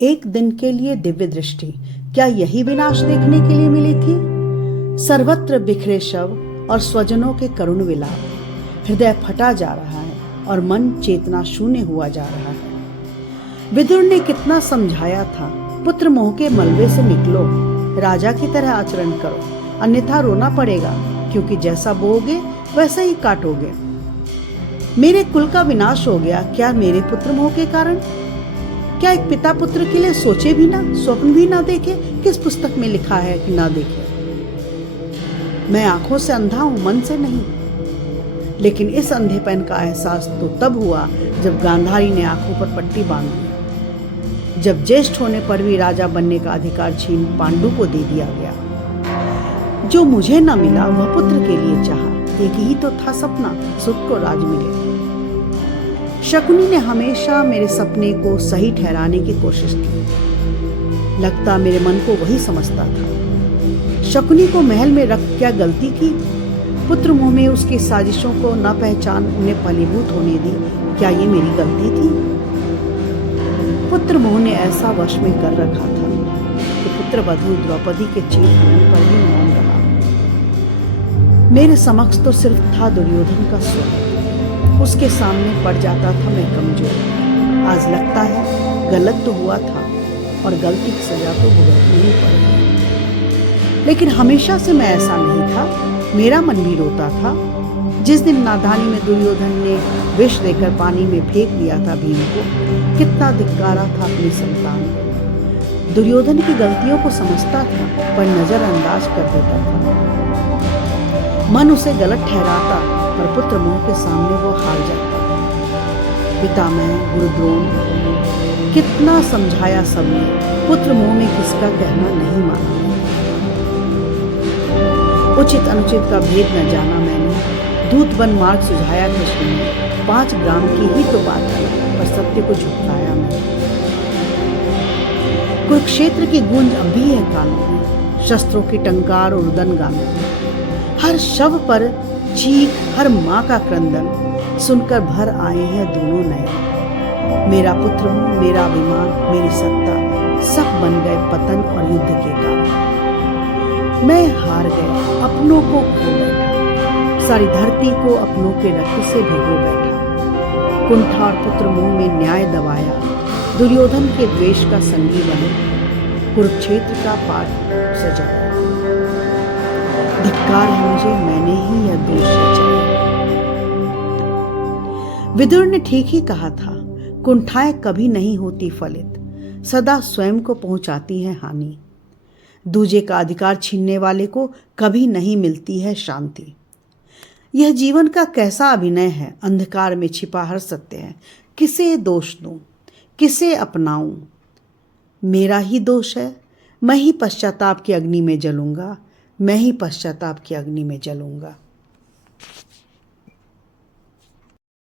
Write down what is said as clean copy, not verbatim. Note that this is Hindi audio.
एक दिन के लिए दिव्य दृष्टि, क्या यही विनाश देखने के लिए मिली थी? सर्वत्र बिखरे शव और स्वजनों के करुण विलाप। हृदय फटा जा रहा है और मन चेतना शून्य हुआ जा रहा है। विदुर ने कितना समझाया था, पुत्र मोह के मलबे से निकलो, राजा की तरह आचरण करो, अन्यथा रोना पड़ेगा, क्योंकि जैसा बोओगे वैसा ही काटोगे। मेरे कुल का विनाश हो गया, क्या मेरे पुत्र मोह के कारण? क्या एक पिता पुत्र के लिए सोचे भी ना, स्वप्न भी ना देखे? किस पुस्तक में लिखा है कि ना देखे? मैं आंखों से अंधा हूं, मन से नहीं। लेकिन इस अंधेपन का एहसास तो तब हुआ जब गांधारी ने आंखों पर पट्टी बांध दी, जब ज्येष्ठ होने पर भी राजा बनने का अधिकार छीन पांडु को दे दिया गया। जो मुझे न मिला वह पुत्र के लिए चाहा, एक ही तो था सपना, सुख को राज मिले। शकुनी ने हमेशा मेरे सपने को सही ठहराने की कोशिश की। लगता मेरे मन को वही समझता था। शकुनी को महल में रख क्या गलती की? पुत्र मोह में उसकी साजिशों को न पहचान उन्हें फलीभूत होने दी, क्या ये मेरी गलती थी? पुत्र मोह ने ऐसा वश में कर रखा था कि पुत्र वधू द्रौपदी के चीर हनन पर भी मौन रहा। मेरे समक्ष तो सिर्फ था दुर्योधन का स्वर, उसके सामने पड़ जाता था मैं कमजोर। आज लगता है गलत तो हुआ था और गलती की सजा तो भुगतनी ही पड़ेगी। लेकिन हमेशा से मैं ऐसा नहीं था, मेरा मन भी रोता था। जिस दिन नादानी में दुर्योधन ने विष देकर पानी में फेंक दिया था भीम को, कितना धिक्कारा था अपनी संतान को। दुर्योधन की गलतियों को समझता था पर नजरअंदाज कर देता था। मन उसे गलत ठहराता पर पुत्र मोह के सामने वो हार जाता। पितामह गुरु द्रोण, कितना समझाया सबने, पुत्र मोह में किसका कहना नहीं माना। उचित अनुचित का भेद न जाना मैंने, दूत बन मार्ग सुझाया कृष्ण ने। 5 ग्राम की ही तो बात है, पर सत्य को झुकाया मैंने। कुरुक्षेत्र की गूंज अब भी है कानों में, शस्त्रों की टंकार और रुदन गानों में। हर शव पर चीख, हर माँ का क्रंदन सुनकर भर आए हैं दोनों नयन। मेरा पुत्र हूँ, मेरा अभिमान, मेरी सत्ता, सब बन गए पतन और युद्ध के कारण। मैं हार गया, अपनों को खो बैठा, सारी धरती को अपनों के रक्त से भिगो बैठा। कुंठा और पुत्र मोह में न्याय दबाया, दुर्योधन के द्वेष का संगी बने, कुरुक्षेत्र का पाठ सजाया। धिक्कार है मुझे, मैंने ही यह दोष रचाया। विदुर ने ठीक ही कहा था, कुंठाएं कभी नहीं होती फलित, सदा स्वयं को पहुंचाती है हानि। दूजे का अधिकार छीनने वाले को कभी नहीं मिलती है शांति। यह जीवन का कैसा अभिनय है, अंधकार में छिपा हर सत्य है। किसे दोष दूं, किसे अपनाऊं? मेरा ही दोष है, मैं ही पश्चाताप की अग्नि में जलूंगा, मैं ही पश्चाताप की अग्नि में जलूंगा।